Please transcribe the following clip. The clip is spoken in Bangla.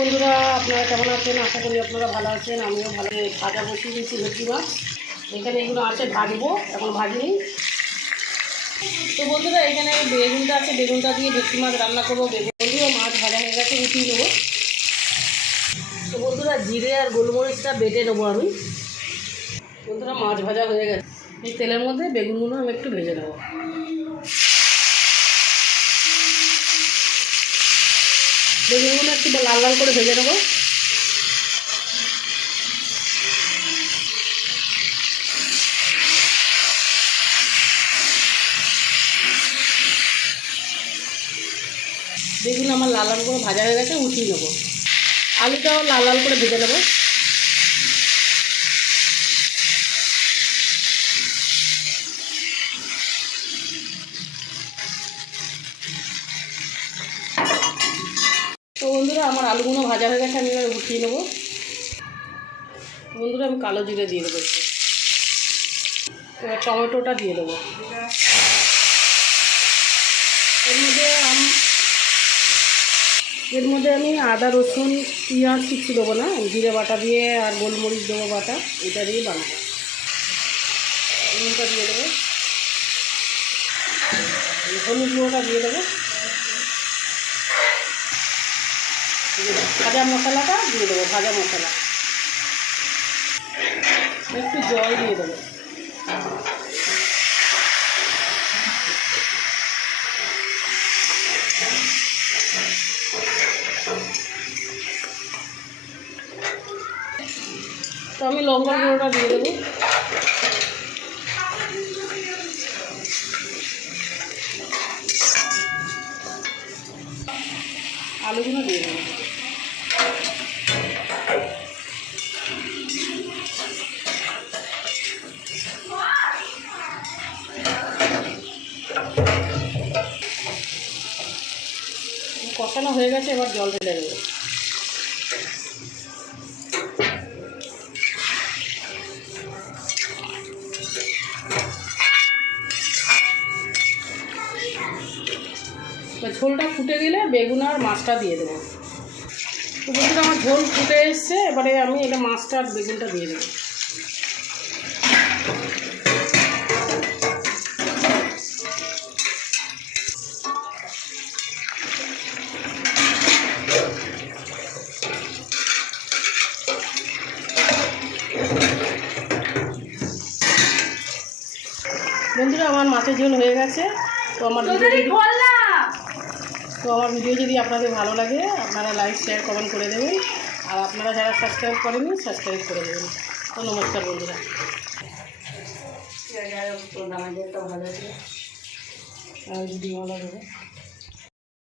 বন্ধুরা, আপনারা কেমন আছেন? আশা করি আপনারা ভালো আছেন। আমিও ভালো। ভাজা বসিয়ে দিয়েছি ভেটকি মাছ। এখানে এগুলো আছে, ভাজবো, এখন ভাজিনি। তো বন্ধুরা, এখানে বেগুনটা আছে, বেগুনটা দিয়ে ভেটকি মাছ রান্না করবো। বেগুন ও মাছ ভাজা হয়ে গেছে, উঠিয়ে নেবো। তো বন্ধুরা, জিরে আর গোলমরিচটা বেটে নেবো আমি। বন্ধুরা, মাছ ভাজা হয়ে গেছে। এই তেলের মধ্যে বেগুনগুলো আমি একটু ভেজে নেবো। বেগুনগুলো একটু লাল লাল করে ভেজে নেবো। বেগুন আমার লাল লাল করে ভাজা হয়ে গেছে, উঠিয়ে নেবো। আলুটাও লাল লাল করে ভেজে নেবো। তো বন্ধুরা, আমার আলুগুলো ভাজা হয়ে গেছে, আমি এবার উঠিয়ে নেবো। বন্ধুরা, আমি কালো জিরে দিয়ে দেবো একটু। এবার টমেটোটা দিয়ে দেবো। এর মধ্যে আমি আদা রসুন পেঁয়াজ কিছু দেবো না, জিরে বাটা দিয়ে আর গোলমরিচ দেবো বাটা, এটা দিয়ে বানাবো। নুনটা দিয়ে দেবো, হলুদ গুঁড়োটা দিয়ে দেবো, ভাজা মশলাটা দিয়ে দেবো, ভাজা মশলা, একটু জল দিয়ে দেবো। তো আমি লঙ্কার গুঁড়োটা দিয়ে দেবো। আলুগুলো দিয়ে দেবো। কষানো হয়ে গেছে, এবার জল ঢেলে দেবো। ঝোলটা ফুটে গেলে বেগুন আর মাছটা দিয়ে দেবো। তো বন্ধুরা, আমার ঝোল ফুটে এসছে, এবারে আমি এটা মাছটা আর বেগুনটা দিয়ে দেবো। বন্ধুরা, আমার মাছের ঝোল হয়ে গেছে। তো আমার ভিডিও যদি আপনাদের ভালো লাগে, আপনারা লাইক শেয়ার কমেন্ট করে দেবেন। আর আপনারা যারা সাবস্ক্রাইব করেননি, সাবস্ক্রাইব করে দেবেন। তো নমস্কার বন্ধুরা। ভালো আছে আর ভিডিও ভালো হবে।